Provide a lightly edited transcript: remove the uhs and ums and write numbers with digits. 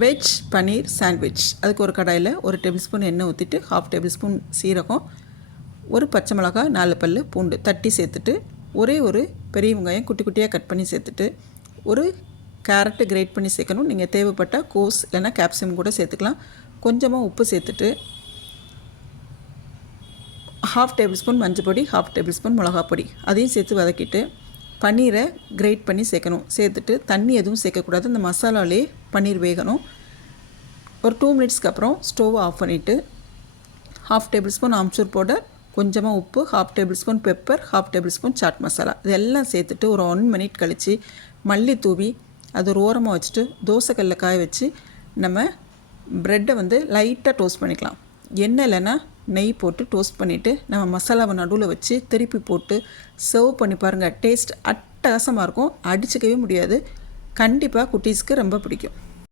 Veg பன்னீர் sandwich. அதுக்கு ஒரு கடாயில் 1 டேபிள் ஸ்பூன் எண்ணெய் ஊற்றிட்டு 1/2 டேபிள் ஸ்பூன் சீரகம், ஒரு பச்சை மிளகாய், 4 பல் பூண்டு தட்டி சேர்த்துட்டு, ஒரு பெரிய வெங்காயம் குட்டி குட்டியாக கட் பண்ணி சேர்த்துட்டு, ஒரு கேரட்டு கிரேட் பண்ணி சேர்க்கணும். நீங்கள் தேவைப்பட்டால் கோஸ் இல்லைன்னா கேப்சிகம் கூட சேர்த்துக்கலாம். கொஞ்சமாக உப்பு சேர்த்துட்டு 1/2 டேபிள் ஸ்பூன் மஞ்சள் பொடி, 1/2 டேபிள் ஸ்பூன் மிளகாய் பொடி அதையும் சேர்த்து வதக்கிட்டு பன்னீரை கிரேட் பண்ணி சேர்க்கணும். சேர்த்துட்டு தண்ணி எதுவும் சேர்க்கக்கூடாது. இந்த மசாலாலே பன்னீர் வேகணும். ஒரு 2 மினிட்ஸ்க்கு அப்புறம் ஸ்டோவை ஆஃப் பண்ணிவிட்டு 1/2 டேபிள் ஸ்பூன் ஆம்ச்சூர் பவுடர், கொஞ்சமாக உப்பு, 1/2 table spoon pepper, 1/2 table spoon chaat masala இதெல்லாம் சேர்த்துட்டு ஒரு 1 மினிட் கழித்து மல்லி தூவி அது ஒரு ஓரமாக வச்சுட்டு தோசைக்கல்லில் காய வச்சு நம்ம ப்ரெட்டை லைட்டாக டோஸ்ட் பண்ணிக்கலாம். எண்ணெய் இல்லைன்னா நெய் போட்டு டோஸ்ட் பண்ணிவிட்டு நம்ம மசாலாவை நடுவில் வச்சு திருப்பி போட்டு சர்வ் பண்ணி பாருங்கள். டேஸ்ட் அட்டகாசமாக இருக்கும். அடிச்சுக்கவே முடியாது. கண்டிப்பாக குட்டீஸ்க்கு ரொம்ப பிடிக்கும்.